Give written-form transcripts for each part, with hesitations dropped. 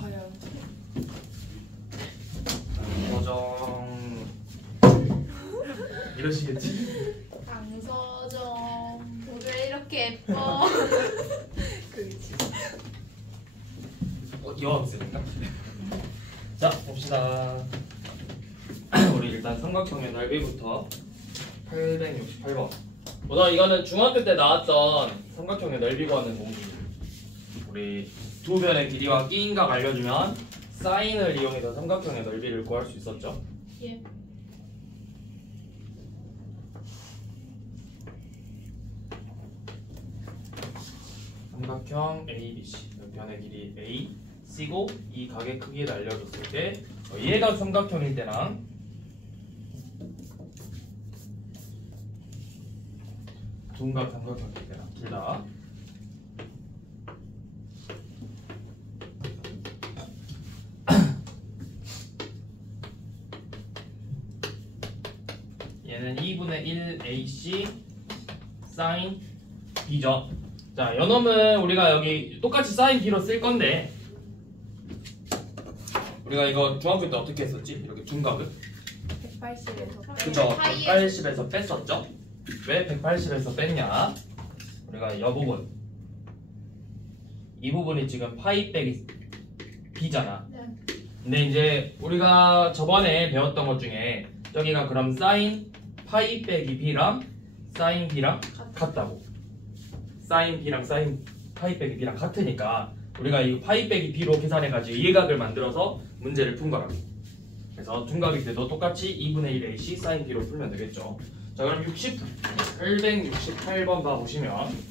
과연 서정 이러시겠지? 강서정 왜 이렇게 예뻐? 그렇지. 여학생인가? 자 봅시다. 우리 일단 삼각형의 넓이부터 868번. 우선 이거는 중학교 때 나왔던 삼각형의 넓이 구하는 공식. 우리 두 변의 길이와 끼인각 알려주면 사인을 이용해서 삼각형의 넓이를 구할 수 있었죠. 예. 삼각형 ABC 변의 길이 A, C고 이 각의 크기를 알려줬을 때 얘가 삼각형일 때랑 둔각 삼각형일 때랑 둘 다 얘는 2분의 1 AC sin B죠. 자, 요놈은 우리가 여기 똑같이 sin B로 쓸 건데 우리가 이거 중학교 때 어떻게 했었지? 이렇게 둔각을? 180에서 그쵸? 180에서 뺐었죠? 왜 180에서 뺐냐? 우리가 이 부분 이 부분이 지금 파이 빼기 B잖아. 네. 근데 이제 우리가 저번에 배웠던 것 중에 여기가 그럼 sin 파이 빼기 B랑 sin B랑 같다고. sin B랑 sin 파이 빼기 B랑 같으니까 우리가 이 파이 빼기 B로 계산해가지고 이해각을 만들어서 문제를 푼 거라고. 그래서 둔각일 때도 똑같이 2분의 1 AC sin B로 풀면 되겠죠. 자, 그럼 868번 봐보시면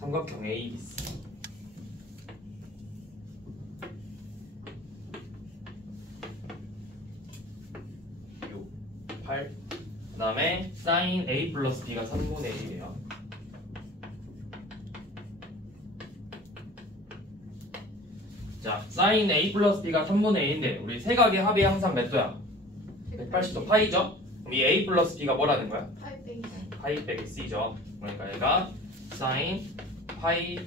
삼각형 ABC 8. 그 다음에 sin A 플러스 B가 3분의 1이에요. 자, sin A 플러스 B가 3분의 1인데 우리 세각의 합이 항상 몇 도야? 180도 파이죠? 그럼 이 A 플러스 B가 뭐라는 거야? 파이 빼기 C죠. 그러니까 얘가 sin 파이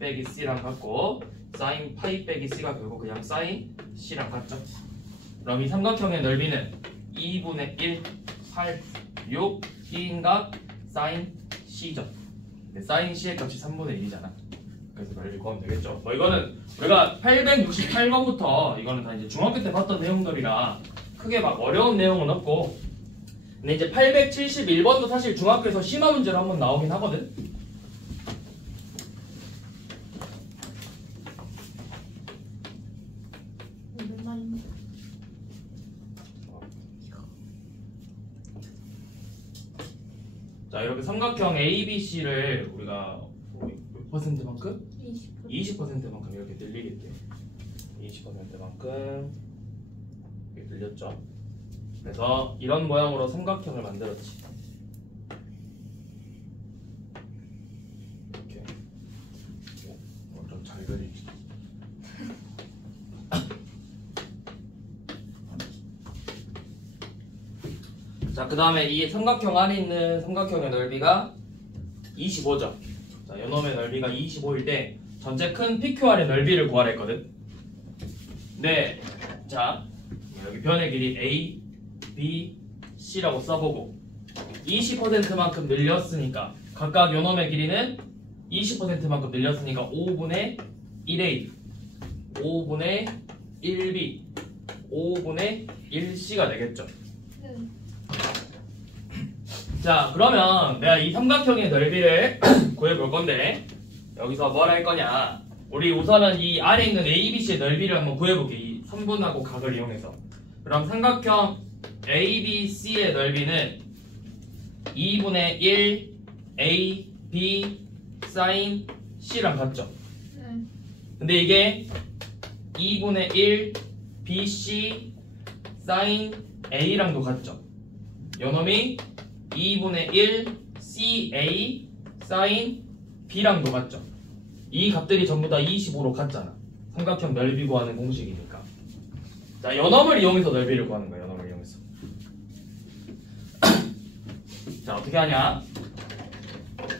빼기 C랑 같고 sin 파이 빼기 C가 결국 그냥 sin C랑 같죠. 그럼 이 삼각형의 넓이는 2분의 1, 8, 6, B인각 sin C죠. sin C의 값이 3분의 1이잖아. 그래서 넓이 구하면 되겠죠. 뭐 이거는 우리가 868번부터 이거는 다 이제 중학교 때 봤던 내용들이라 크게 막 어려운 내용은 없고, 근데 이제 871번도 사실 중학교에서 심화 문제로 한번 나오긴 하거든. 자, 이렇게 삼각형 ABC를 우리가 몇 퍼센트만큼? 20%만큼 이렇게 늘리겠대요. 20%만큼 이렇게 늘렸죠. 그래서 이런 모양으로 삼각형을 만들었지. 이렇게 좀 잘 그리지. 자, 그 다음에 이 삼각형 안에 있는 삼각형의 넓이가 25죠. 자, 요놈의 넓이가 25일 때 전체 큰 PQR의 넓이를 구하라 했거든. 네, 자 여기 변의 길이 A, B, C라고 써보고 20%만큼 늘렸으니까 각각 요놈의 길이는 20%만큼 늘렸으니까 5분의 1A, 5분의 1B, 5분의 1C가 되겠죠. 자, 그러면 내가 이 삼각형의 넓이를 구해볼 건데 여기서 뭘 할 거냐, 우리 우선은 이 안에 있는 ABC의 넓이를 한번 구해볼게. 이 선분하고 각을 이용해서. 그럼 삼각형 ABC의 넓이는 2분의 1 A, B, sin C랑 같죠? 근데 이게 2분의 1 BC sin A랑도 같죠? 요놈이 2분의 1 CA sin B랑도 같죠? 이 값들이 전부 다 25로 같잖아. 삼각형 넓이 구하는 공식이니까. 자, 요놈을 이용해서 넓이를 구하는 거야. 요놈을 이용해서. 자, 어떻게 하냐?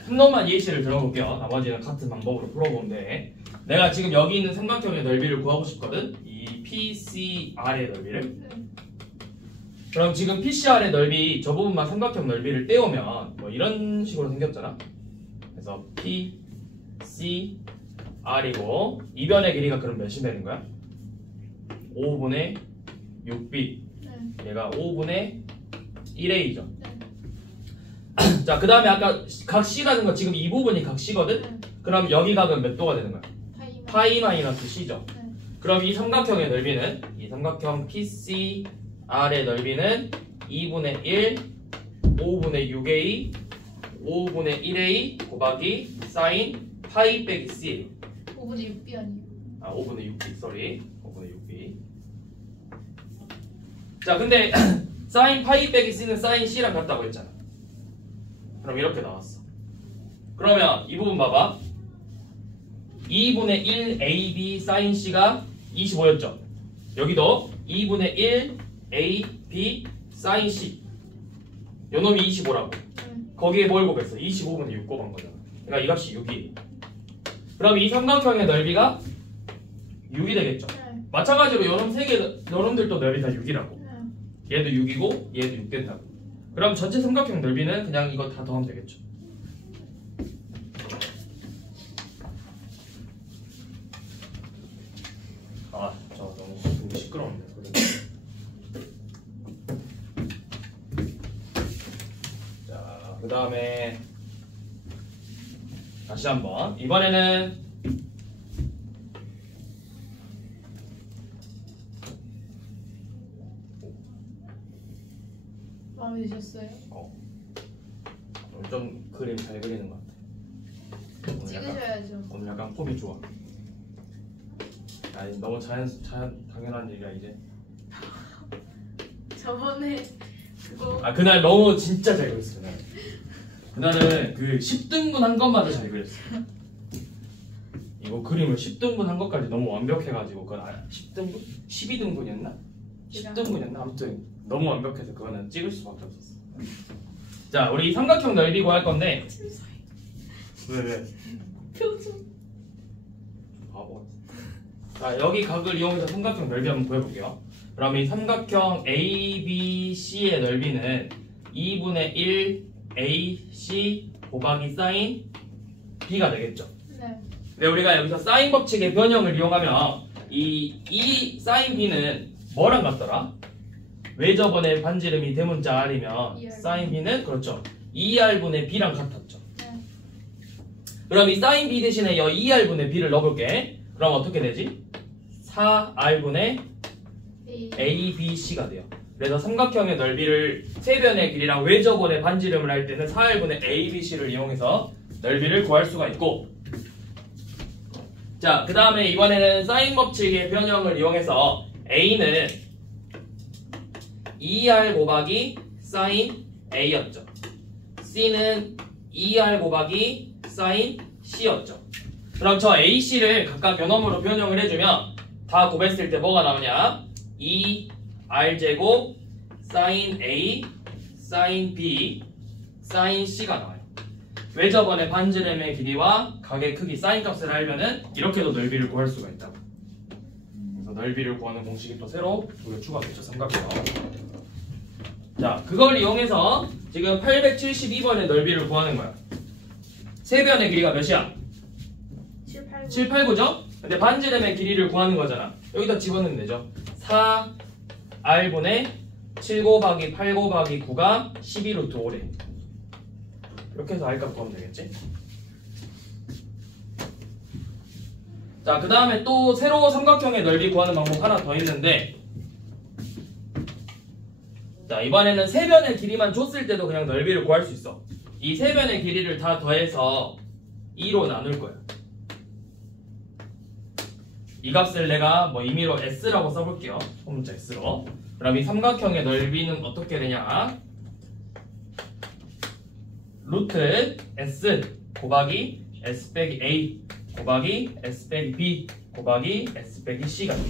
한 놈만 예시를 들어볼게요. 나머지는 같은 방법으로 풀어보면 돼. 내가 지금 여기 있는 삼각형의 넓이를 구하고 싶거든. 이 PCR의 넓이를. 그럼 지금 PCR의 넓이 저 부분만 삼각형 넓이를 떼우면 뭐 이런 식으로 생겼잖아. 그래서 PCR이고 이변의 길이가 그럼 몇이 되는 거야? 5분의 6b. 얘가 5분의 1a죠. 자, 그 다음에 아까 각 C라는 거 지금 이 부분이 각 C거든? 그럼 여기 각은 몇 도가 되는 거야? 파이 마이너스 C죠. 그럼 이 삼각형의 넓이는, 이 삼각형 PCR의 넓이는 2분의 1, 5분의 6a, 5분의 1a 곱하기 사인 파이 빼기 C. 5분의 6B 아니에요? 아, 5분의 6b, 쏘리. 5분의 6b. 자, 근데 사인 파이 빼기 C는 사인 C랑 같다고 했잖아. 그럼 이렇게 나왔어. 그러면 이 부분 봐봐. 2분의 1 AB 사인 C가 25였죠. 여기도 2분의 1 AB 사인 C. 요놈이 25라고. 거기에 뭘 곱했어? 25분의 6 곱한 거잖아. 그러니까 이 값이 6이. 그럼 이 삼각형의 넓이가 6이 되겠죠. 마찬가지로 요놈 세 개, 요놈들도 넓이 다 6이라고. 얘도 6이고 얘도 6 된다고. 그럼 전체 삼각형 넓이는 그냥 이거 다 더하면 되겠죠. 아, 저 너무 시끄러운데. 자, 그 다음에 다시 한번. 이번에는 마음에 드셨어요? 좀 그림 잘 그리는 것 같아. 찍으셔야죠. 오늘 약간 폼이 좋아. 아니, 너무 당연한 얘기야 이제. 저번에 그거 아, 그날 너무 진짜 잘 그렸어. 그날은 그 10등분 한 것마저 잘 그렸어. 이거 그림을 10등분 한 것까지 너무 완벽해가지고 그건 10등분? 12등분이었나? 10등분이었나? 아무튼 너무 완벽해서 그거는 찍을 수밖에 없었어. 자, 우리 삼각형 넓이 구할 건데. 왜? 표정. 바보. 자, 여기 각을 이용해서 삼각형 넓이 한번 구해볼게요. 그럼 이 삼각형 ABC의 넓이는 2분의 1 AC 곱하기 사인 B가 되겠죠. 네. 근데 우리가 여기서 사인 법칙의 변형을 이용하면 이 사인 B는 뭐랑 같더라? 왜 저번에 반지름이 대문자 R이면 2R. 사인 B는 그렇죠. 2R분의 B랑 같았죠. 네. 그럼 이 사인 B 대신에 이 2R분의 B를 넣어볼게. 그럼 어떻게 되지? 4R분의 ABC가 돼요. 그래서 삼각형의 넓이를 세변의 길이랑 외접원의 반지름을 할 때는 4R분의 ABC를 이용해서 넓이를 구할 수가 있고, 자, 그 다음에 이번에는 사인 법칙의 변형을 이용해서 A는 2R 곱하기 사인 A였죠. C는 2R 곱하기 사인 C였죠. 그럼 저 AC를 각각 요놈으로 변형을 해주면 다 곱했을 때 뭐가 나오냐? 2R제곱 사인 A 사인 B 사인 C가 나와요. 외접원의 반지름의 길이와 각의 크기 사인 값을 알면은 이렇게도 넓이를 구할 수가 있다고. 그래서 넓이를 구하는 공식이 또 새로 두 개 추가됐죠. 삼각형. 자, 그걸 이용해서 지금 872번의 넓이를 구하는 거야. 세변의 길이가 몇이야? 7, 8, 9죠? 근데 반지름의 길이를 구하는 거잖아. 여기다 집어넣으면 되죠. 4R분의 7 곱하기 8 곱하기 9가 12루트 5래. 이렇게 해서 R값 구하면 되겠지? 자, 그 다음에 또 새로 삼각형의 넓이 구하는 방법 하나 더 있는데, 자, 이번에는 세변의 길이만 줬을 때도 그냥 넓이를 구할 수 있어. 이 세변의 길이를 다 더해서 2로 나눌 거야. 이 값을 내가 뭐 임의로 S라고 써볼게요. 소문자 S로. 그럼 이 삼각형의 넓이는 어떻게 되냐? 루트 S 곱하기 S 빼기 A 곱하기 S 빼기 B 곱하기 S 빼기 C가 돼.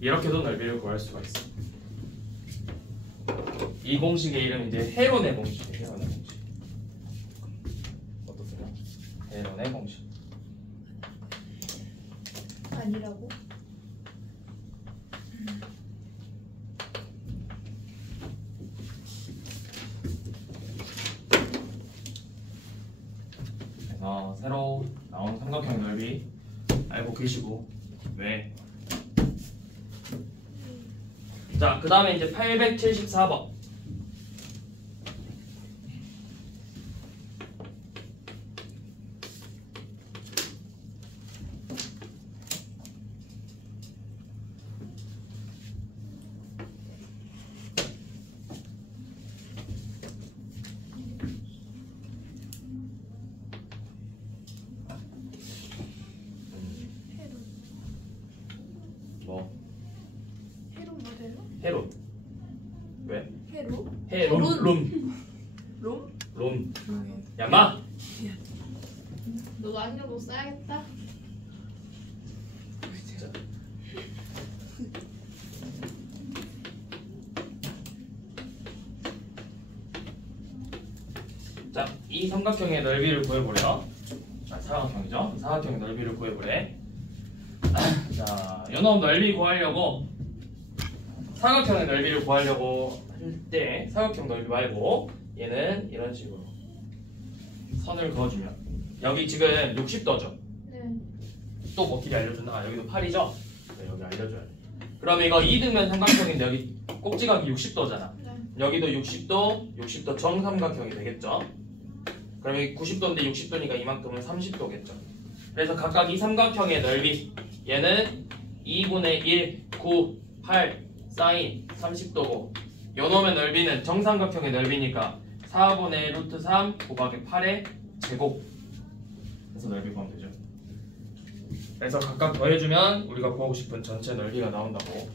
이렇게도 넓이를 구할 수가 있어. 이 공식의 이름이 이제 헤론의 공식이에요. 헤론의 공식. 세론의 공식. 아니라고? 그래서 새로 나온 삼각형 넓이 알고 계시고 왜? 자, 그 다음에 이제 874번. 헤론. 뭐? 헤론 모델로? 헤론. 왜? 헤로? 헤론. 론. 롬? 론. 롬. 야마. 너 안경 못 써야겠다. 진짜. 자, 이 삼각형의 넓이를 구해보래요. 자, 사각형이죠. 이 사각형의 넓이를 구해보래. 자, 요놈 넓이 구하려고 사각형의 넓이를 구하려고 할 때 사각형 넓이 말고 얘는 이런 식으로 선을 그어주면 여기 지금 60도죠. 네. 또 뭐 길이 알려준다. 여기도 8이죠. 네, 여기 알려줘야 돼. 그러면 이거 2등면 삼각형인데 여기 꼭지각이 60도잖아. 네. 여기도 60도 정삼각형이 되겠죠. 그럼 여기 90도인데 60도니까 이만큼은 30도겠죠. 그래서 각각 이 삼각형의 넓이 얘는 2분의 1, 9, 8, 사인 30도고 요놈의 넓이는 정삼각형의 넓이니까 4분의 루트 3 곱하기 8의 제곱. 그래서 넓이 구하면 되죠. 그래서 각각 더해주면 우리가 구하고 싶은 전체 넓이가 나온다고.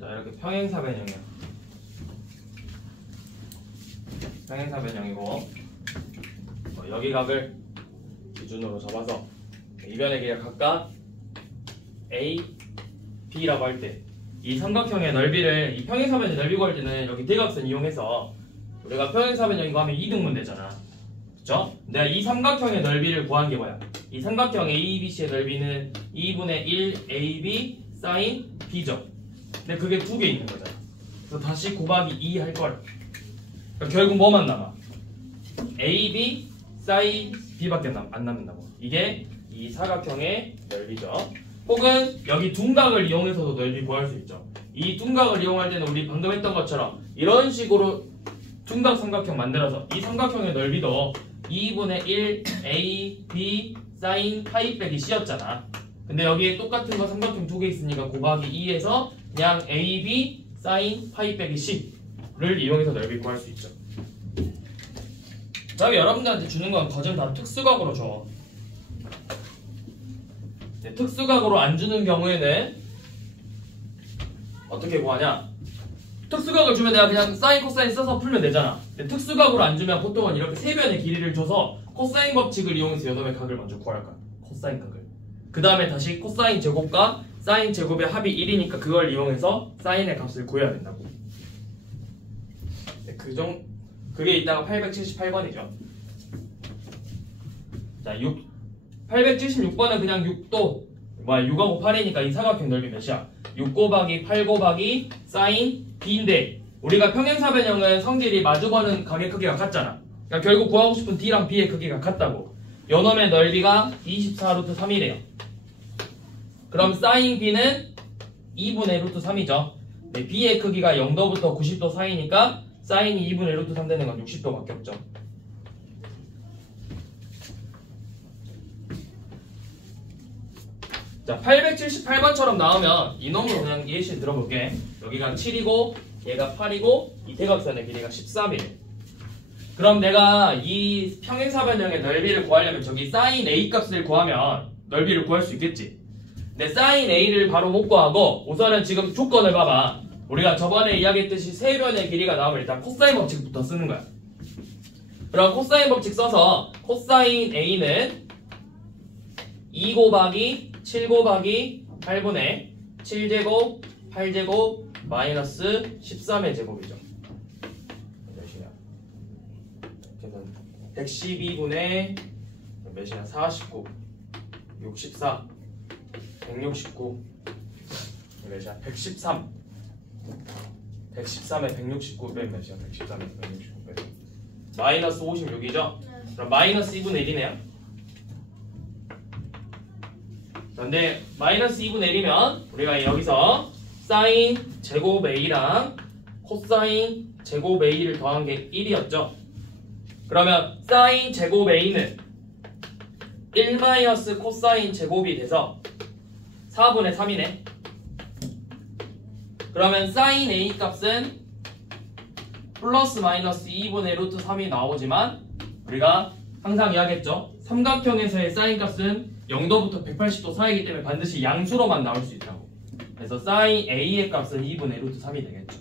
자, 이렇게 평행사변형이야. 평행사변형이고 여기 각을 기준으로 잡아서 이변의 길이가 각각 A, B라고 할 때 이 삼각형의 넓이를 이 평행사변의 넓이 구할 때는 여기 대각선 이용해서 우리가 평행사변형이고 하면 2등분 되잖아. 그쵸? 내가 이 삼각형의 넓이를 구한 게 뭐야? 이 삼각형 ABC의 넓이는 2분의 1 AB 사인 B죠. 근데 그게 두 개 있는 거잖아. 그래서 다시 곱하기 2 할 걸. 그러니까 결국 뭐만 남아? AB 사인 B밖에 안 남는다고. 이게 이 사각형의 넓이죠. 혹은 여기 둔각을 이용해서도 넓이 구할 수 있죠. 이 둔각을 이용할 때는 우리 방금 했던 것처럼 이런 식으로 둔각 삼각형 만들어서 이 삼각형의 넓이도 2분의 1 A, B 사인 파이 빼기 C였잖아. 근데 여기에 똑같은 거 삼각형 두 개 있으니까 곱하기 2에서 그냥 AB 사인 파이 빼기 C를 이용해서 넓이 구할 수 있죠. 자, 여러분들한테 주는 건 거진 다 특수각으로 줘. 네, 특수각으로 안 주는 경우에는 어떻게 구하냐? 특수각을 주면 내가 그냥 사인 코사인 써서 풀면 되잖아. 근데 특수각으로 안 주면 보통은 이렇게 세 변의 길이를 줘서 코사인 법칙을 이용해서 요놈의 각을 먼저 구할 거야. 코사인 각을. 그 다음에 다시 코사인 제곱과 사인 제곱의 합이 1이니까 그걸 이용해서 사인의 값을 구해야 된다고. 네, 그게 이따가 878번이죠. 자, 876번은 그냥 6도 6하고 8이니까 이 사각형 넓이 몇이야? 6 곱하기 8 곱하기 사인 B인데 우리가 평행사변형은 성질이 마주보는 각의 크기가 같잖아. 그러니까 결국 구하고 싶은 D랑 B의 크기가 같다고. 요놈의 넓이가 24 루트 3이래요. 그럼 사인 B는 2분의 루트 3이죠. 네, B의 크기가 0도부터 90도 사이니까 사인이 2분의 루트 3 되는 건 60도밖에 없죠. 자, 878번처럼 나오면 이놈으로 그냥 예시 들어볼게. 여기가 7이고 얘가 8이고 이 대각선의 길이가 13이래. 그럼 내가 이 평행사변형의 넓이를 구하려면 저기 sin A 값을 구하면 넓이를 구할 수 있겠지. 근데 sin A를 바로 못 구하고 우선은 지금 조건을 봐봐. 우리가 저번에 이야기했듯이 세변의 길이가 나오면 일단 코사인 법칙부터 쓰는 거야. 그럼 코사인 법칙 써서 코사인 A는 2 곱하기 7 곱하기 8분의 7제곱 8제곱 마이너스 13의 제곱이죠. 몇이냐? 그래서 112분의 몇이냐? 49 64 169 몇이야? 113 113에 169 빼면 몇이야? 113에서 169 빼면 마이너스 56이죠? 그럼 마이너스 2분의 1이네요. 그런데 마이너스 2분의 1이면 우리가 여기서 사인 제곱 A랑 코사인 제곱 A를 더한 게 1이었죠? 그러면 사인 제곱 A는 1 마이너스 코사인 제곱이 돼서 4분의 3이네. 그러면 사인 A 값은 플러스 마이너스 2분의 루트 3이 나오지만 우리가 항상 이야기했죠. 삼각형에서의 사인 값은 0도부터 180도 사이이기 때문에 반드시 양수로만 나올 수 있다고. 그래서 사인 A의 값은 2분의 루트 3이 되겠죠.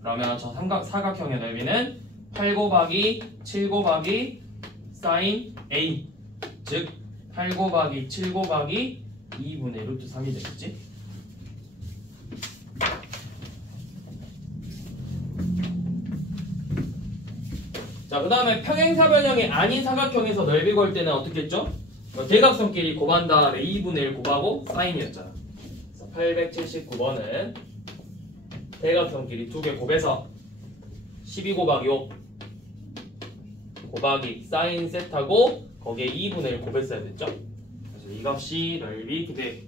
그러면 저 사각형의 넓이는 8 곱하기 7 곱하기 사인 A, 즉 8 곱하기 7 곱하기 2분의 루트 3이 되겠지. 자, 그 다음에 평행사변형이 아닌 사각형에서 넓이 구할 때는 어떻게 했죠? 대각선끼리 곱한 다음에 2분의 1 곱하고 사인이었잖아. 그래서 879번은 대각선끼리 두 개 곱해서 12 곱하기 5 곱하기 사인 세타고 거기에 2분의 1 곱했어야 됐죠? 그래서 이 값이 넓이 기대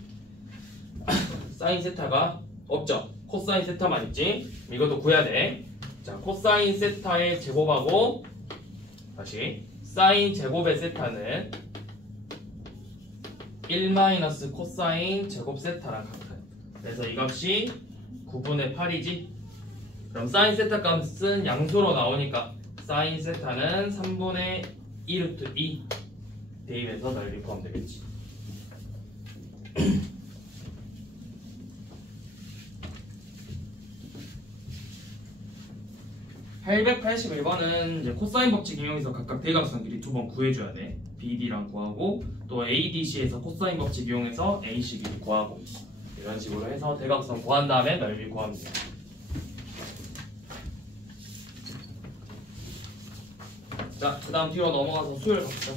사인 세타가 없죠? 코사인 세타만 있지? 이것도 구해야 돼. 자, 코사인 세타의 제곱하고 다시 사인 제곱의 세타는 1 마이너스 코사인 제곱 세타랑 같아요. 그래서 이 값이 9분의 8이지. 그럼 사인 세타 값은 양수로 나오니까 사인 세타는 3분의 2 루트 2 대입해서 넓이 구하면 되겠지. 881번은 이제 코사인 법칙 이용해서 각각 대각선 길이 두 번 구해줘야 돼. BD랑 구하고 또 ADC에서 코사인 법칙 이용해서 AC 길이 구하고 이런 식으로 해서 대각선 구한 다음에 넓이 구합니다. 자, 그 다음 뒤로 넘어가서 수열 갑시다.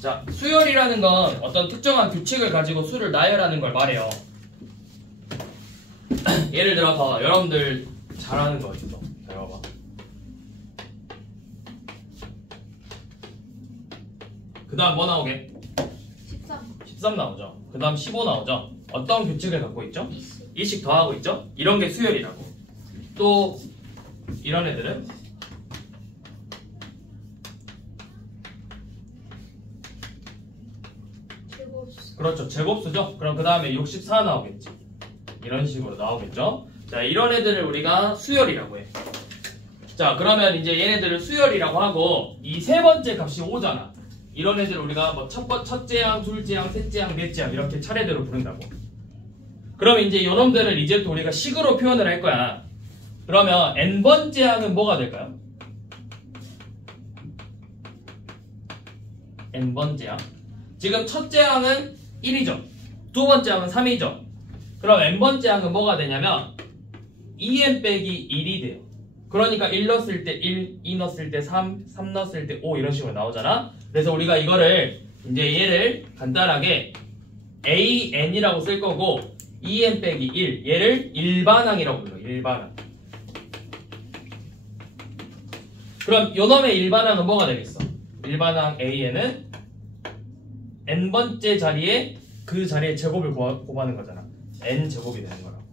자, 수열이라는 건 어떤 특정한 규칙을 가지고 수를 나열하는 걸 말해요. 예를 들어서 여러분들 잘 아는 거 있어. 자, 봐봐. 그 다음 뭐 나오게? 13 나오죠. 그 다음 15 나오죠. 어떤 규칙을 갖고 있죠? 2씩 더하고 있죠? 이런 게 수열이라고. 또 이런 애들은 그렇죠. 제곱수죠. 그럼 그 다음에 64 나오겠지. 이런 식으로 나오겠죠. 자, 이런 애들을 우리가 수열이라고 해. 자, 그러면 이제 얘네들을 수열이라고 하고 이 세 번째 값이 5잖아. 이런 애들 우리가 뭐 첫째 항, 둘째 항, 셋째 항, 넷째 항 이렇게 차례대로 부른다고. 그럼 이제 요놈들을 이제부터 우리가 식으로 표현을 할 거야. 그러면 n번째 항은 뭐가 될까요? n번째 항. 지금 첫째 항은 1이죠. 두 번째 항은 3이죠. 그럼 n번째 항은 뭐가 되냐면 2n 빼기 1이 돼요. 그러니까 1 넣었을 때 1, 2 넣었을 때 3, 3 넣었을 때 5 이런 식으로 나오잖아. 그래서 우리가 이거를 이제 얘를 간단하게 AN이라고 쓸 거고 2n 빼기 1 얘를 일반항이라고 불러. 일반항. 그럼 요놈의 일반항은 뭐가 되겠어? 일반항 AN은 n번째 자리에 그 자리의 제곱을 곱하는 거잖아. n 제곱이 되는 거라고.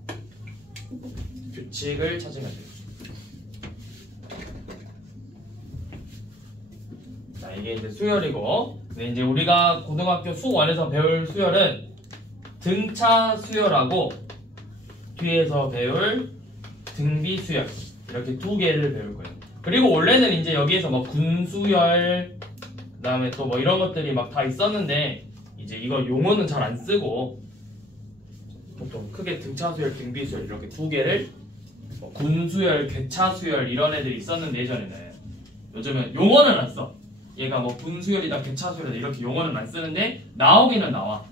규칙을 찾으면 돼. 이게 이제 수열이고, 근데 이제 우리가 고등학교 수1에서 배울 수열은 등차 수열하고 뒤에서 배울 등비 수열 이렇게 두 개를 배울 거예요. 그리고 원래는 이제 여기에서 뭐 군수열 그다음에 또 뭐 이런 것들이 막 다 있었는데 이제 이거 용어는 잘 안 쓰고 보통 크게 등차 수열, 등비 수열 이렇게 두 개를 뭐 군수열, 괴차 수열 이런 애들이 있었는데 예전에는 요즘은 용어는 안 써. 얘가 뭐 군수열이다, 괴차 수열이다 이렇게 용어는 안 쓰는데 나오기는 나와.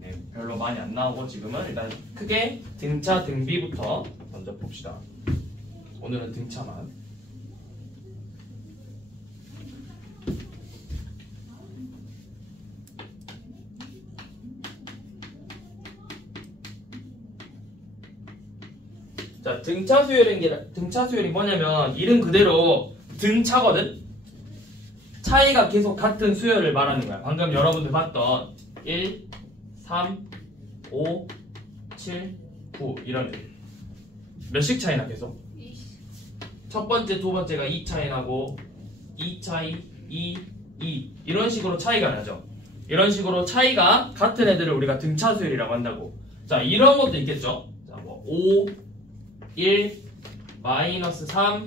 네, 별로 많이 안 나오고 지금은 일단 크게 등차, 등비부터 먼저 봅시다. 오늘은 등차만. 자, 등차 수열이 뭐냐면 이름 그대로 등차거든. 차이가 계속 같은 수열을 말하는 거야. 방금 여러분들 봤던 1, 3, 5, 7, 9 이런 애들. 몇씩 차이나 계속? 첫 번째, 두 번째가 2 차이 나고 2 차이, 2, 2 이런 식으로 차이가 나죠. 이런 식으로 차이가 같은 애들을 우리가 등차 수열이라고 한다고. 자, 이런 것도 있겠죠. 자, 뭐 5, 1, 마이너스 3,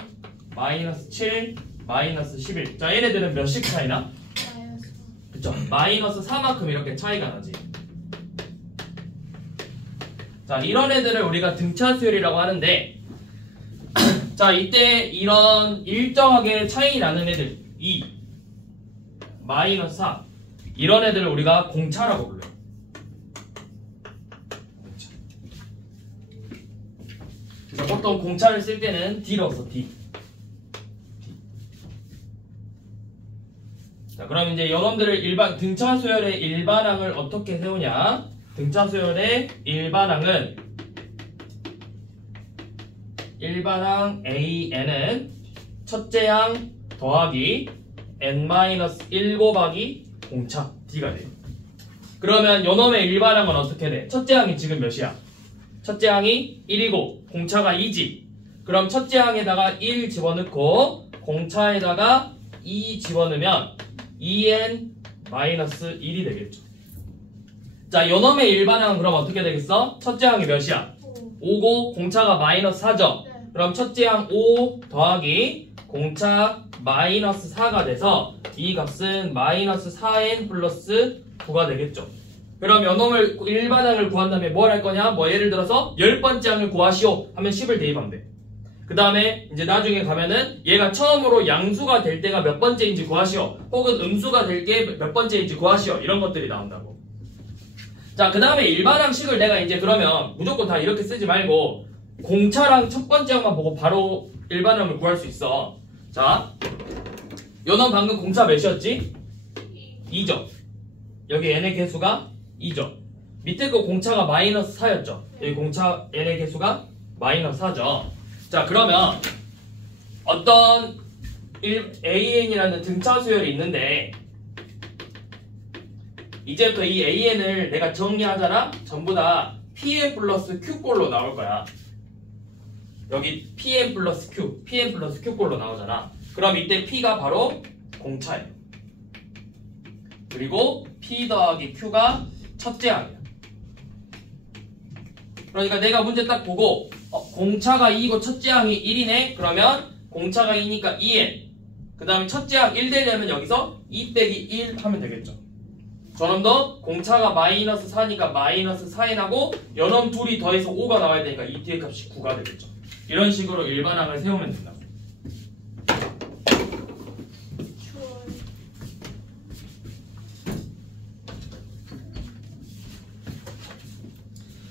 마이너스 7, 마이너스 11. 자, 얘네들은 몇씩 차이나? 그쵸? 마이너스 4만큼 이렇게 차이가 나지. 자, 이런 애들을 우리가 등차 수열이라고 하는데 자, 이때 이런 일정하게 차이 나는 애들 2, 마이너스 4 이런 애들을 우리가 공차라고 불러요. 공차. 그래서 보통 공차를 쓸 때는 D로 써, D. 자, 그럼 이제 여러분들을 등차 수열의 일반항을 어떻게 세우냐? 등차 수열의 일반항은 일반항 AN은 첫째 항 더하기 N-1 곱하기 공차 D가 돼요. 그러면 요놈의 일반항은 어떻게 돼? 첫째 항이 지금 몇이야? 첫째 항이 1이고 공차가 2지. 그럼 첫째 항에다가 1 집어넣고 공차에다가 2 집어넣으면 2n-1이 되겠죠. 자, 요놈의 일반항은 그럼 어떻게 되겠어? 첫째 항이 몇이야? 5고 공차가 마이너스 4죠. 그럼 첫째 항 5 더하기 공차 마이너스 4가 돼서 이 값은 마이너스 4n 플러스 9가 되겠죠. 그럼 요놈을 일반항을 구한 다음에 뭘 할 거냐? 뭐 예를 들어서 10번째 항을 구하시오 하면 10을 대입하면 돼. 그 다음에 이제 나중에 가면은 얘가 처음으로 양수가 될 때가 몇 번째인지 구하시오, 혹은 음수가 될 게 몇 번째인지 구하시오, 이런 것들이 나온다고. 자, 그 다음에 일반항식을 내가 이제 그러면 무조건 다 이렇게 쓰지 말고 공차랑 첫 번째 항만 보고 바로 일반항을 구할 수 있어. 자, 요놈 방금 공차 몇이었지? 2죠. 여기 n의 개수가 2죠. 밑에 거 공차가 마이너스 4였죠. 여기 공차 n의 개수가 마이너스 4죠. 자, 그러면 어떤 AN이라는 등차 수열이 있는데 이제부터 이 AN을 내가 정리하잖아? 전부 다 PN 플러스 Q꼴로 나올 거야. 여기 PN 플러스 Q, PN 플러스 Q꼴로 나오잖아. 그럼 이때 P가 바로 공차예요. 그리고 P 더하기 Q가 첫째 항이야. 그러니까 내가 문제 딱 보고 공차가 2이고 첫째 항이 1이네? 그러면 공차가 2니까 2n. 그 다음에 첫째 항 1 되려면 여기서 2 빼기 1 하면 되겠죠. 저놈도 공차가 마이너스 4니까 마이너스 4n하고 요놈 둘이 더해서 5가 나와야 되니까 이 뒤의 값이 9가 되겠죠. 이런 식으로 일반항을 세우면 된다.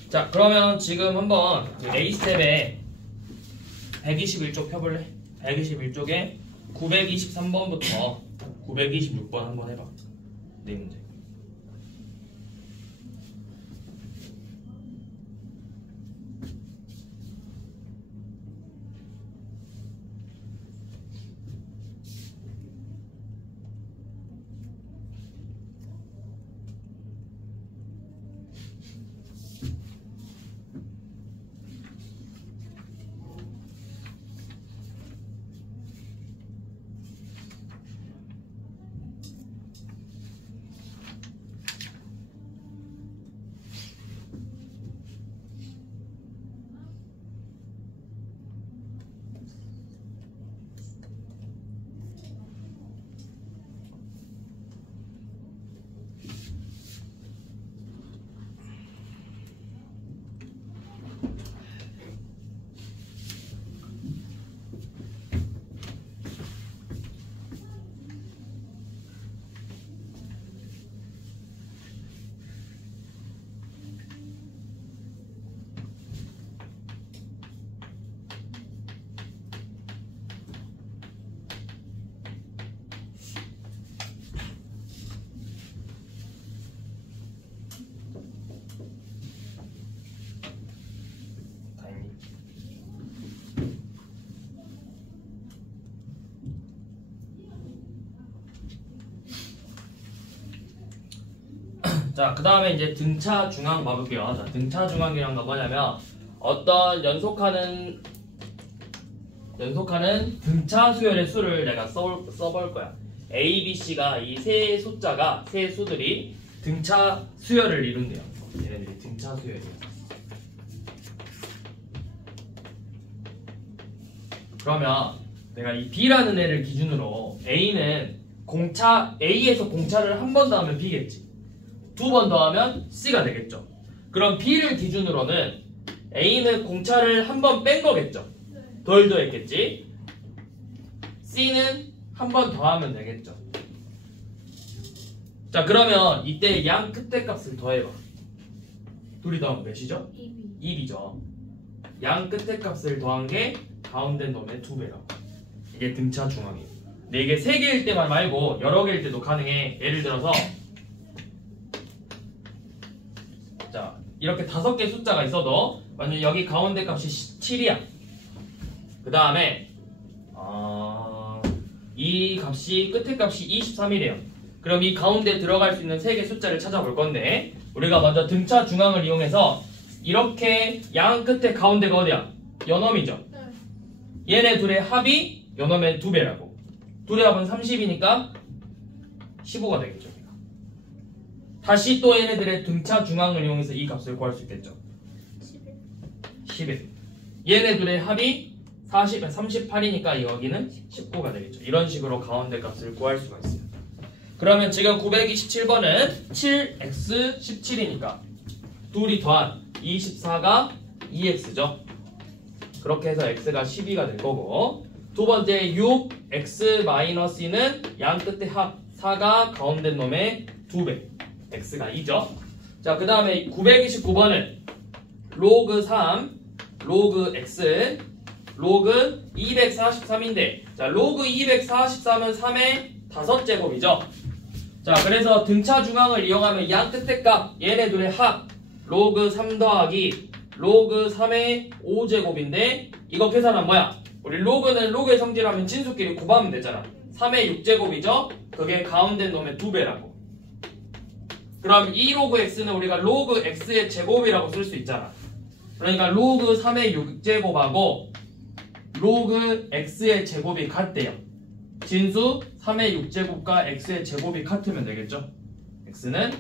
자, 그러면 지금 한번 A스텝에 121쪽 펴볼래? 121쪽에 923번부터 926번 한번 해봐. 네 문제. 자, 그 다음에 이제 등차 중앙 봐볼게요. 자, 등차 중앙이란 건 뭐냐면 어떤 연속하는 등차 수열의 수를 내가 써볼 거야. A, B, C가 이 세 수들이 등차 수열을 이룬대요. 얘네들이 등차 수열이야. 그러면 내가 이 B라는 애를 기준으로 A에서 공차를 한 번 더 하면 B겠지. 두 번 더 하면 C가 되겠죠. 그럼 B를 기준으로는 A는 공차를 한 번 뺀 거겠죠. 덜 더했겠지. C는 한 번 더 하면 되겠죠. 자, 그러면 이때 양 끝에 값을 더해봐. 둘이 더하면 몇이죠? 2B죠. 양 끝에 값을 더한 게 가운데 놈의 2배라고. 이게 등차 중앙이에요. 근데 이게 3개일 때만 말고 여러 개일 때도 가능해. 예를 들어서 자, 이렇게 5개 숫자가 있어도 만약 여기 가운데 값이 7이야. 그 다음에 이 값이 끝에 값이 23이래요. 그럼 이 가운데 들어갈 수 있는 3개 숫자를 찾아볼 건데 우리가 먼저 등차 중앙을 이용해서 이렇게 양 끝에 가운데가 어디야? 연엄이죠. 얘네 둘의 합이 연엄의 2배라고. 둘의 합은 30이니까 15가 되겠죠. 다시 또 얘네들의 등차 중앙을 이용해서 이 값을 구할 수 있겠죠. 11. 얘네 둘의 합이 38이니까 여기는 19가 되겠죠. 이런 식으로 가운데 값을 구할 수가 있어요. 그러면 지금 927번은 7x17이니까 둘이 더한 24가 2x죠. 그렇게 해서 x가 12가 될 거고, 두 번째 6x-2는 양 끝에 합 4가 가운데 놈의 2배, x가 2죠. 자, 그 다음에 929번은 로그 3, 로그 x, 로그 243인데, 자, 로그 243은 3의 5제곱이죠. 자, 그래서 등차 중앙을 이용하면 양 끝에 값, 얘네 둘의 합, 로그 3 더하기 로그 3의 5제곱인데, 이거 계산하면 뭐야? 우리 로그는 로그의 성질하면 진수끼리 곱하면 되잖아. 3의 6제곱이죠? 그게 가운데 놈의 2배라고. 그럼 이 로그 x는 우리가 로그 x의 제곱이라고 쓸 수 있잖아. 그러니까 로그 3의 6제곱하고 로그 x의 제곱이 같대요. 진수 3의 6제곱과 x의 제곱이 같으면 되겠죠. x는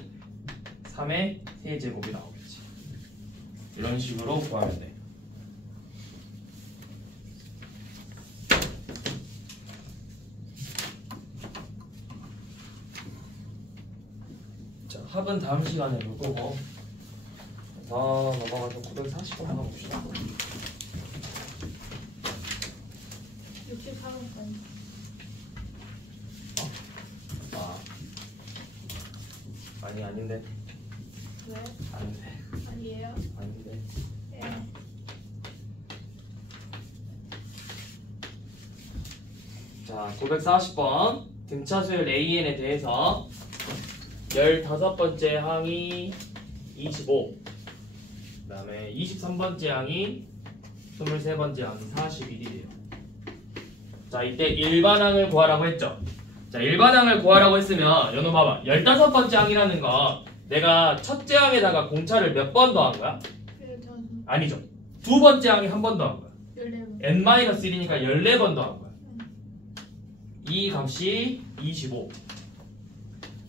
3의 세제곱이 나오겠지. 이런 식으로 구하면 돼. 자, 합은 다음 시간에 볼 거고, 넘어가서 940번 하나 봅시다. 64번까지. 아니, 아닌데. 왜? 아닌데. 아니에요? 아닌데. 예. 자, 940번 등차수열 AN에 대해서 15번째 항이 25, 그 다음에 23번째 항이 23번째 항이 41이래요. 자, 이때 일반항을 구하라고 했죠. 자, 일반항을 구하라고 했으면 연호 봐봐. 15번째 항이라는 거 내가 첫째 항에다가 공차를 몇 번 더한 거야? 아니죠. 두 번째 항에 한 번 더한 거야. 14번. n-1이니까 14번 더한 거야. 이 값이 25.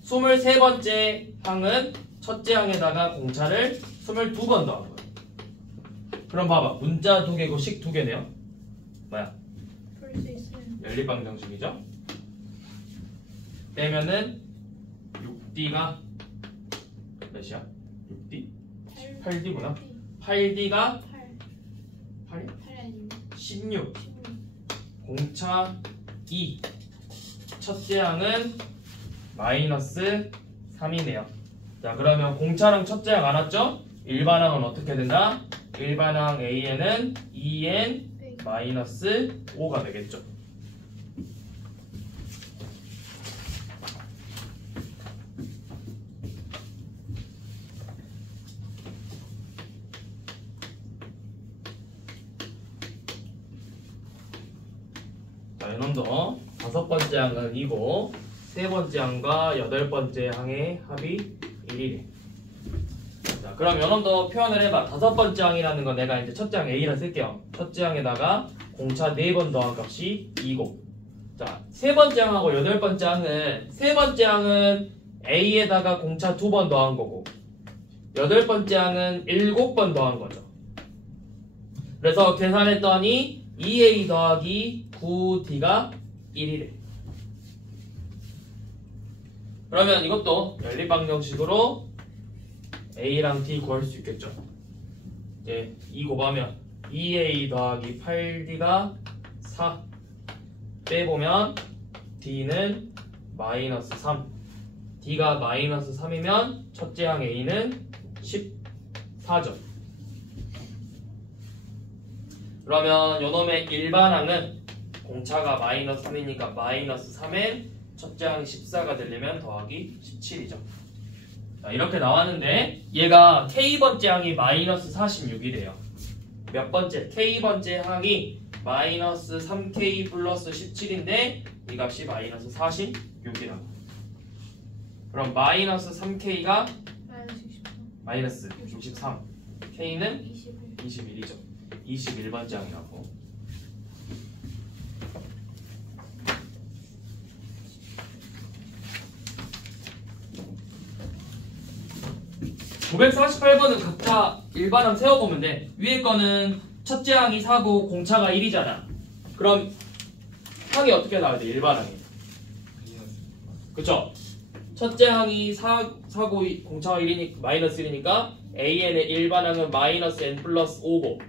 23번째 항은 첫째 항에다가 공차를 22번 더한 거야. 그럼 봐봐. 문자 2개고 식 2개네요. 뭐야? 풀 수 있으면. 연립방정식이죠. 빼면은 6D가 몇이야? 6D? 8D구나. 8D가 8이야? 8 아니면 16. 16. 공차 2. 첫째 항은 마이너스 3이네요. 자, 그러면 공차랑 첫째 항 알았죠? 일반항은 어떻게 된다? 일반항 AN은 2N 마이너스 5가 되겠죠. 자, 이놈도 5번째 항은 2고 3번째 항과 8번째 항의 합이 1이래. 그럼 요놈도 표현을 해봐. 다섯 번째 항이라는 거 내가 이제 첫째 항 A라 쓸게요. 첫째 항에다가 공차 4번 더한 값이 2고. 자, 세 번째 항하고 여덟 번째 항은 세 번째 항은 A에다가 공차 2번 더한 거고 여덟 번째 항은 7번 더한 거죠. 그래서 계산했더니 2A 더하기 9D가 1이래. 그러면 이것도 연립방정식으로 A랑 D 구할 수 있겠죠. 이제 2 곱하면 2A 더하기 8D가 4 빼보면 D는 마이너스 3 D가 마이너스 3이면 첫째 항 A는 14죠. 그러면 요놈의 일반항은 공차가 마이너스 3이니까 마이너스 3에 첫째 항 14가 되려면 더하기 17이죠. 자, 이렇게 나왔는데 얘가 K번째 항이 마이너스 46이래요. 몇 번째? K번째 항이 마이너스 3K 플러스 17인데 이 값이 마이너스 46이라고. 그럼 마이너스 3K가 마이너스 63 K는 21이죠. 21번째 항이라고. (948번은) 각자 일반항 세워보면 돼. 위에 거는 첫째 항이 4고 공차가 1이잖아. 그럼 항이 어떻게 나와야 돼? 일반항이. 그쵸? 첫째 항이 4고 공차가 1이니까 마이너스 1이니까 AN의 일반항은 마이너스 N 플러스 5고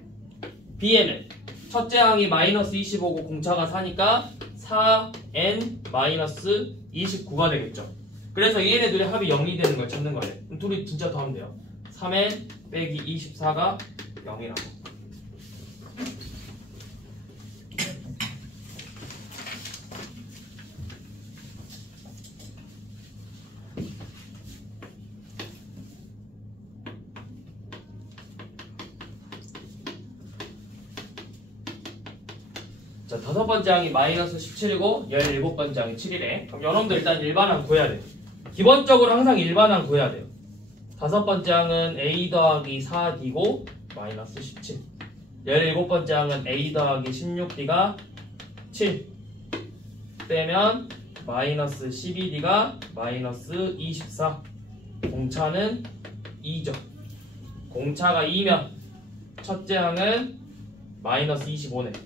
B에는 첫째 항이 마이너스 25고 공차가 4니까 4N 마이너스 29가 되겠죠. 그래서 얘네들의 합이 0이 되는 걸 찾는 거예요. 그럼 둘이 진짜 더하면 돼요. 3N 빼기 24가 0이라고. 자, 다섯 번째 항이 마이너스 17이고 17번째 항이 7이래. 그럼 여러분들 일단 일반항 구해야 돼. 기본적으로 항상 일반항 구해야 돼요. 다섯 번째 항은 A 더하기 4D고 마이너스 17. 17번째 항은 A 더하기 16D가 7 빼면 마이너스 12D가 마이너스 24. 공차는 2죠. 공차가 2면 첫째 항은 마이너스 25네.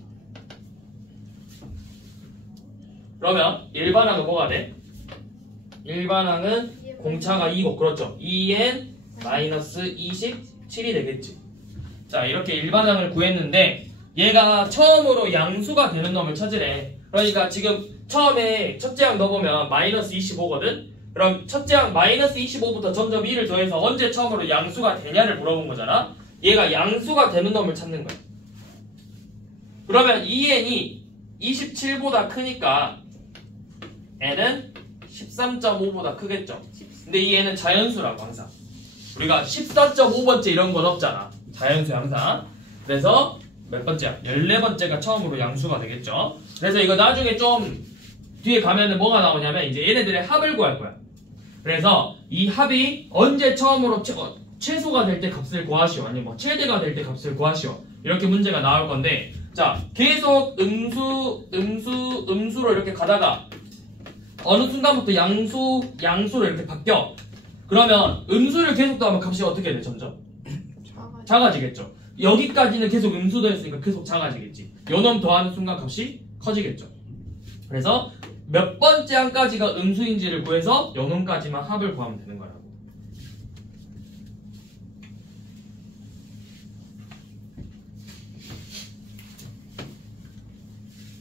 그러면 일반항은 뭐가 돼? 일반항은 공차가 2고 그렇죠. 2n 마이너스 27이 되겠지. 자, 이렇게 일반항을 구했는데 얘가 처음으로 양수가 되는 놈을 찾으래. 그러니까 지금 처음에 첫째 항 넣어보면 마이너스 25거든. 그럼 첫째 항 마이너스 25부터 점점 1을 더해서 언제 처음으로 양수가 되냐를 물어본 거잖아. 얘가 양수가 되는 놈을 찾는 거야. 그러면 2n이 27보다 크니까 n은 13.5보다 크겠죠. 근데 이 n은 자연수라고 항상. 우리가 14.5번째 이런 건 없잖아. 자연수 항상. 그래서 몇 번째야? 14번째가 처음으로 양수가 되겠죠. 그래서 이거 나중에 좀 뒤에 가면은 뭐가 나오냐면 이제 얘네들의 합을 구할 거야. 그래서 이 합이 언제 처음으로 최소가 될 때 값을 구하시오. 아니면 뭐 최대가 될 때 값을 구하시오. 이렇게 문제가 나올 건데 자, 계속 음수로 이렇게 가다가 어느 순간부터 양수로 이렇게 바뀌어. 그러면 음수를 계속 더하면 값이 어떻게 돼? 점점 작아지겠죠. 여기까지는 계속 음수도였으니까 계속 작아지겠지. 요놈 더하는 순간 값이 커지겠죠. 그래서 몇 번째 항까지가 음수인지를 구해서 요놈까지만 합을 구하면 되는 거라고.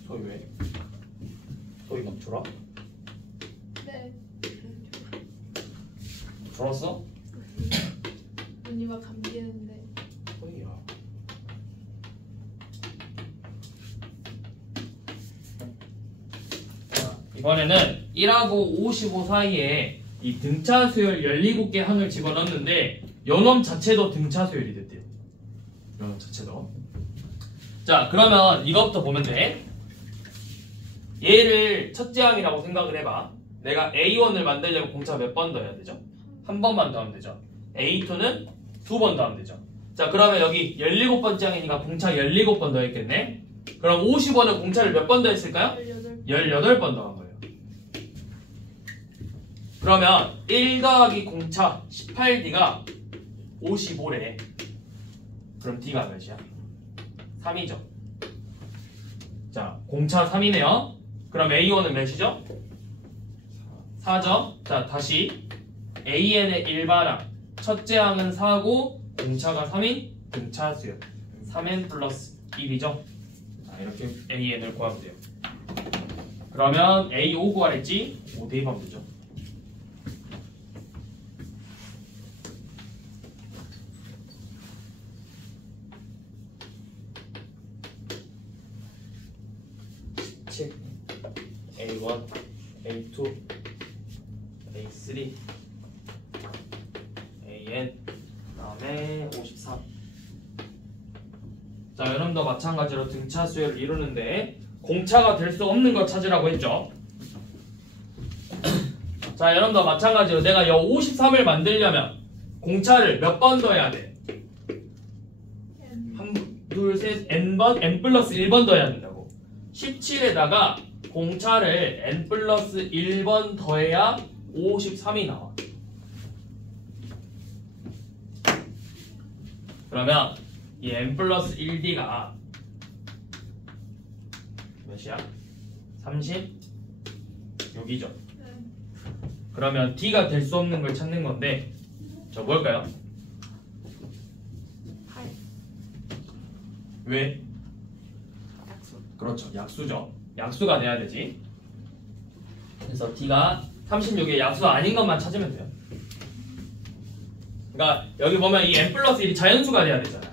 소희 왜? 소희 막 졸아? 네. 졸았어? 눈이 막 감기는데. 소희야. 이번에는 1하고 55 사이에 이 등차 수열 17개 항을 집어넣는데 요놈 자체도 등차 수열이 됐대요. 요놈 자체도. 자, 그러면 이것부터 보면 돼. 얘를 첫째 항이라고 생각을 해봐. 내가 A1을 만들려면 공차 몇 번 더 해야 되죠? 한 번만 더 하면 되죠. A2는 2번 더하면 되죠. 자, 그러면 여기 17번째 항이니까 공차 17번 더했겠네. 그럼 50원은 공차를 몇 번 더했을까요? 18번 더한 거예요. 그러면 1 더하기 공차 18D가 55래. 그럼 D가 몇이야? 3이죠. 자, 공차 3이네요. 그럼 A1은 몇이죠? 4죠. 자, 다시 AN의 일반항 첫째 항은 4고 공차가 3인 등차수열 3n 플러스 1이죠. 자, 이렇게 AN을 구하면 돼요. 그러면 A5 구하랬지? 5 대입하면 되죠. A1, A2, A3, AN, 그 다음에 53. 자, 여러분도 마찬가지로 등차 수열을 이루는데 공차가 될 수 없는 거 찾으라고 했죠. 자, 여러분도 마찬가지로 내가 여 53을 만들려면 공차를 몇 번 더해야 돼? 1, 2, 3, n번, n 플러스 1번 더해야 된다고. 17에다가 공차를 n 플러스 1번 더해야 53이 나와. 그러면 이 n 플러스 1d가 몇이야? 36이죠. 그러면 d가 될 수 없는 걸 찾는 건데 저 뭘까요? 8. 왜? 약수. 그렇죠. 약수죠. 약수가 돼야 되지. 그래서 d가 36의 약수가 아닌 것만 찾으면 돼요. 그러니까 여기 보면 이 n 플러스 1이 자연수가 돼야 되잖아.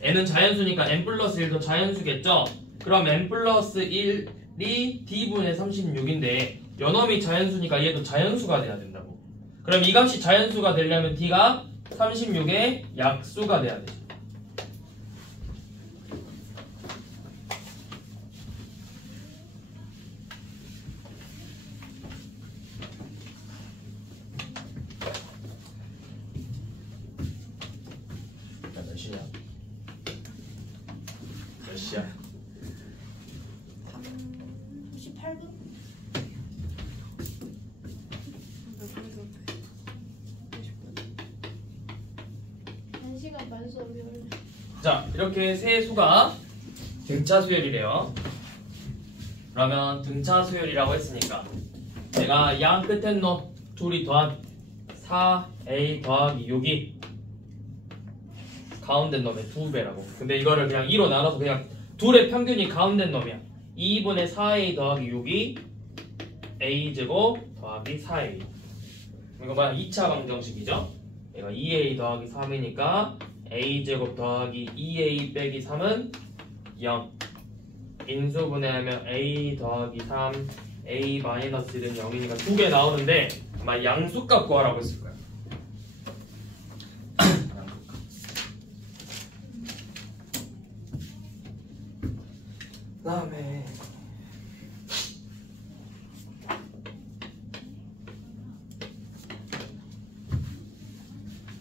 n은 자연수니까 n 플러스 1도 자연수겠죠. 그럼 n 플러스 1이 d분의 36인데 연놈이 자연수니까 얘도 자연수가 돼야 된다고. 그럼 이 값이 자연수가 되려면 d가 36의 약수가 돼야 되죠. 몇 시야? 38분? 몇 분에서 50분? 1시간 반 수업이 원래. 자, 이렇게 세 수가 등차 수열이래요. 그러면 등차 수열이라고 했으니까 내가 양 끝에 놈 둘이 더한 4a 더하기 6이 가운데 놈의 2배라고. 근데 이거를 그냥 2로 나눠서 그냥 둘의 평균이 가운데 놈이야. 2분의 4a 더하기 6이 a제곱 더하기 4a. 이거 뭐야? 2차 방정식이죠? 얘가 2a 더하기 3이니까 a제곱 더하기 2a 빼기 3은 0. 인수분해하면 a 더하기 3 a 마이너스 1은 0이니까 2개 나오는데 아마 양수값 구하라고 했을 거야. 그 다음에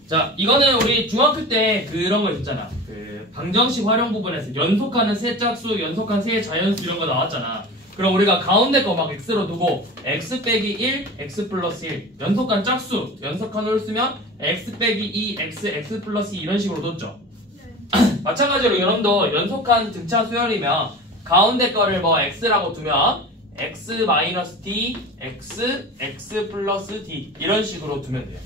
자, 이거는 우리 중학교 때 그런 거 있잖아. 그 방정식 활용 부분에서 연속하는 세 짝수, 연속한 세 자연수 이런 거 나왔잖아. 그럼 우리가 가운데 거 막 x로 두고 x 빼기 1, x 플러스 1 연속한 짝수, 연속한 홀 쓰면 x 빼기 2, x 플러스 2 이런 식으로 뒀죠. 마찬가지로 여러분도 연속한 등차 수열이면 가운데 거를 뭐 x라고 두면 x 마이너스 d, x 플러스 d 이런 식으로 두면 돼요.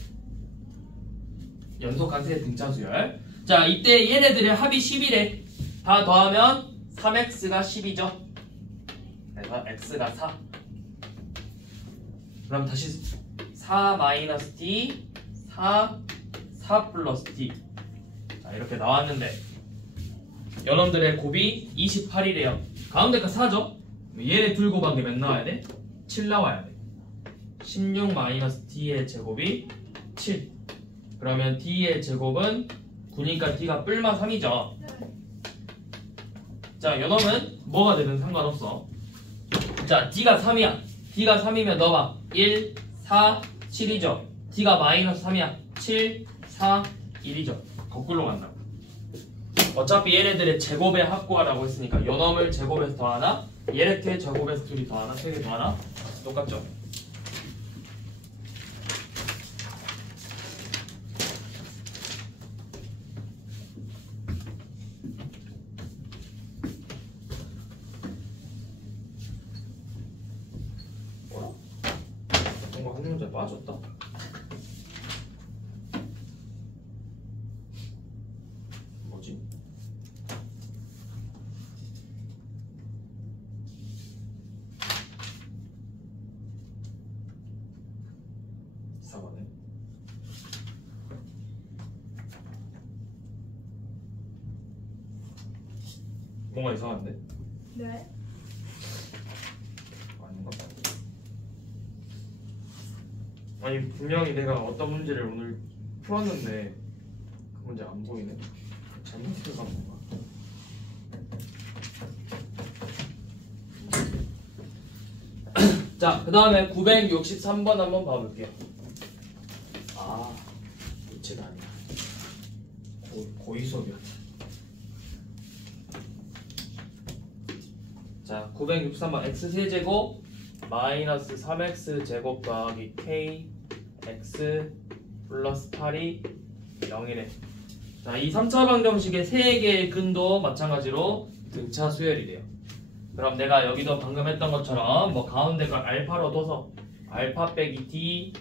연속한 세 등차 수열. 자, 이때 얘네들의 합이 10이래. 다 더하면 3x가 10이죠. 그래서 x가 4. 그럼 다시 4 마이너스 d, 4 플러스 d. 자, 이렇게 나왔는데 여러분들의 곱이 28이래요. 가운데 거 4죠? 얘네 둘 곱한 게 몇 나와야 돼? 7 나와야 돼. 16 마이너스 d의 제곱이 7. 그러면 d의 제곱은 9니까 d가 뿔마 3이죠. 자, 요놈은 뭐가 되든 상관없어. 자, d가 3이야. d가 3이면 넣어봐. 1, 4, 7이죠. d가 마이너스 3이야. 7, 4, 1이죠. 거꾸로 간다고. 어차피 얘네들의 제곱의 합구하라고 했으니까 요 놈을 제곱해서 더하나 얘네들 제곱해서 둘이 더하나 3개 더하나 똑같죠. 뭐야? 뭔가 한 문제 빠졌다. 뭐지? 이상하네. 뭔가 이상한데? 네. 아닌가? 아니 분명히 내가 어떤 문제를 오늘 풀었는데 그 문제 안 보이네. 잘못 들어간 건가? 자, 그 다음에 963번 한번 봐볼게요. 아, 이체가 아니야. 고의 수업이었다. 자, 963번 x 세제곱 마이너스 3x 제곱 더하기 k x 플러스 8이 0이래. 자, 이 3차 방정식의 3개의 근도 마찬가지로 등차 수열이래요. 그럼 내가 여기도 방금 했던 것처럼 뭐 가운데 걸 알파로 둬서 알파 빼기 d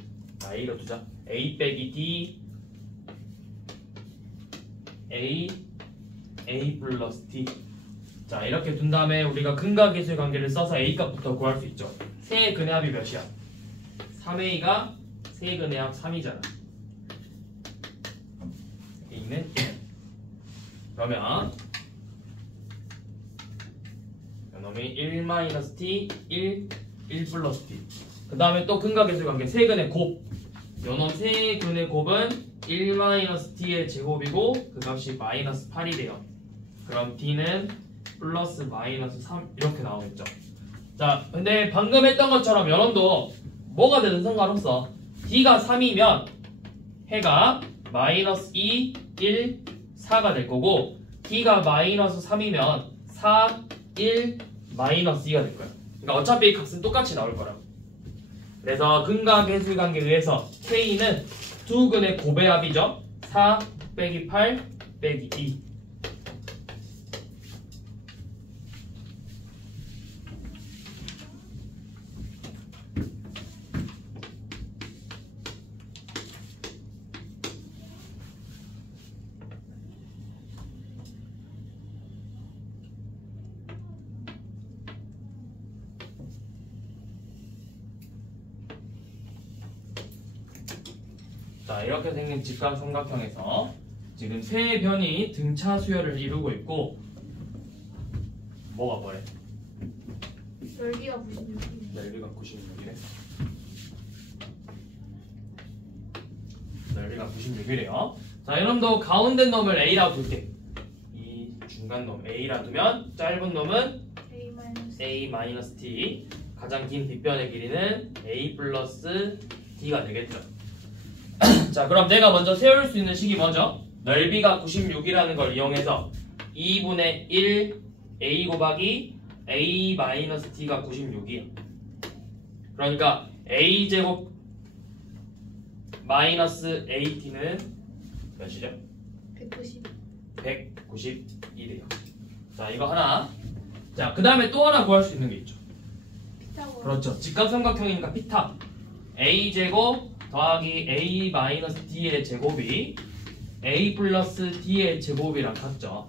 a로 두자. a 빼기 d a 플러스 d. 자, 이렇게 둔 다음에 우리가 근과 계수의 관계를 써서 a 값부터 구할 수 있죠. 세의 근의 합이 몇이야? 3a가 세의 근의 합 3이잖아. a는 1. 그러면 요놈이 1-t 1 플러스 t. 그 다음에 또 근과 계수의 관계 세근의 곱. 요놈 세근의 곱은 1-t의 제곱이고 그 값이 마이너스 8이래요. 그럼 t는 플러스 마이너스 3 이렇게 나오겠죠. 자, 근데 방금 했던 것처럼 요놈도 뭐가 되든 상관없어. d가 3이면 해가 마이너스 2, 1, 4가 될 거고 d가 마이너스 3이면 4, 1, 마이너스 2가 될 거야. 그러니까 어차피 이 값은 똑같이 나올 거라고. 그래서 근과 계수의 관계에 의해서 k는 두 근의 곱의 합이죠. 4 빼기 8 빼기 2. 자, 이렇게 생긴 직각삼각형에서 지금 세 변이 등차 수열을 이루고 있고 뭐가 뭐래? 열기가 96이네. 넓이가 96이래. 넓이가 96이래요. 자, 이놈도 가운데 놈을 a라고 둘게. 이 중간 놈 a라 두면 짧은 놈은 a-t. 가장 긴 빗변의 길이는 a 플러스 d가 되겠죠. 자, 그럼 내가 먼저 세울 수 있는 식이 뭐죠? 넓이가 96이라는 걸 이용해서 2분의 1 a 곱하기 a-t가 96이야. 그러니까 a 제곱 마이너스 at는 몇이죠? 190. 191이래요. 자, 이거 하나. 자, 그 다음에 또 하나 구할 수 있는 게 있죠. 피타고라. 그렇죠. 직각삼각형이니까 피타 a 제곱 더하기 a-d의 제곱이 a 플러스 d의 제곱이랑 같죠.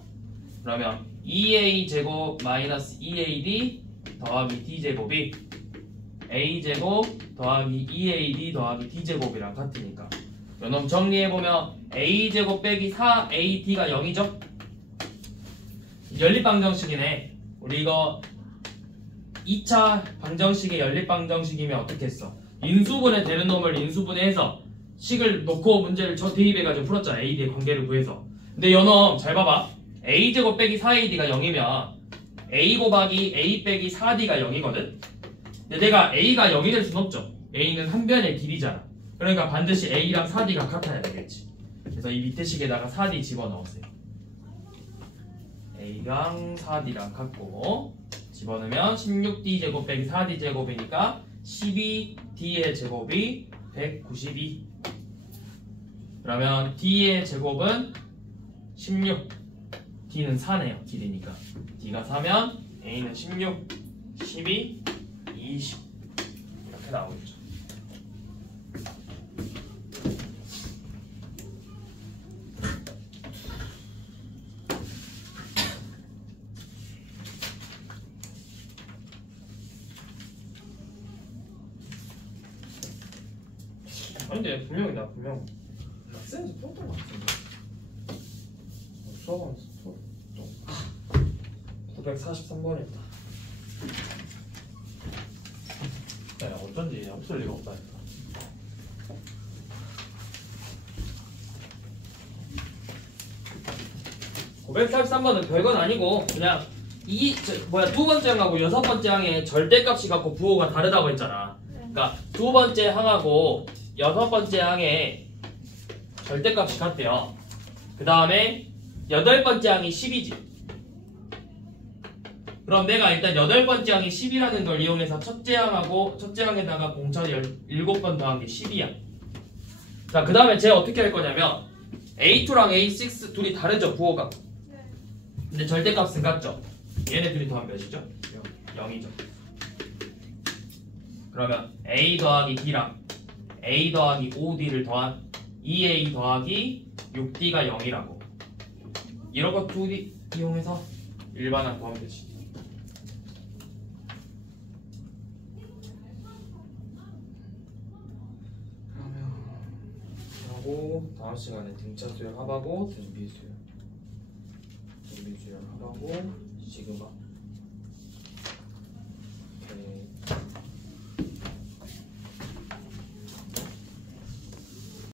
그러면 2a 제곱 마이너스 2ad 더하기 d 제곱이 a 제곱 더하기 2ad 더하기 d 제곱이랑 같으니까 요놈 정리해보면 a 제곱 빼기 4ad가 0이죠. 연립방정식이네. 우리 이거 2차 방정식의 연립방정식이면 어떻게 했어? 인수분해 되는 놈을 인수분해해서 식을 놓고 문제를 저 대입해가지고 풀었잖아. AD의 관계를 구해서. 근데 요놈 잘 봐봐. A제곱 빼기 4AD가 0이면 A 곱하기 A 빼기 4D가 0이거든. 근데 내가 A가 0이 될 순 없죠. A는 한 변의 길이잖아. 그러니까 반드시 A랑 4D가 같아야 되겠지. 그래서 이 밑에 식에다가 4D 집어넣었어요. A랑 4D랑 같고 집어넣으면 16D 제곱 빼기 4D 제곱이니까 12D의 제곱이 192. 그러면 D의 제곱은 16, D는 4네요. 길이니까 D가 4면 A는 16, 12, 20 이렇게 나오겠죠. 아니 근데 분명히 학생에서 풀었던 것 같은데 수학원에서 풀었던 943번이었다. 네, 어쩐지 없을 리가 없다니까. 고 943번은 별건 아니고 그냥 두 번째 항하고 여섯 번째 항의 절대값이 갖고 부호가 다르다고 했잖아. 그러니까 두 번째 항하고 여섯 번째 항의 절대값이 같대요. 그 다음에 여덟 번째 항이 10이지. 그럼 내가 일단 여덟 번째 항이 10이라는 걸 이용해서 첫째 항에다가 공차를 7번 더한 게 10이야. 자, 그 다음에 쟤 어떻게 할 거냐면 A2랑 A6 둘이 다르죠, 부호가. 근데 절대값은 같죠. 얘네 둘이 더하면 몇이죠? 0이죠. 그러면 A 더하기 D랑 A 더하기 5D를 더한 2A 더하기 6D가 0이라고. 이런 거 둘이 이용해서 일반항 구하면 되지. 그러면 하고 다음 시간에 등차 수열 합하고 등비 수열 합하고 시그마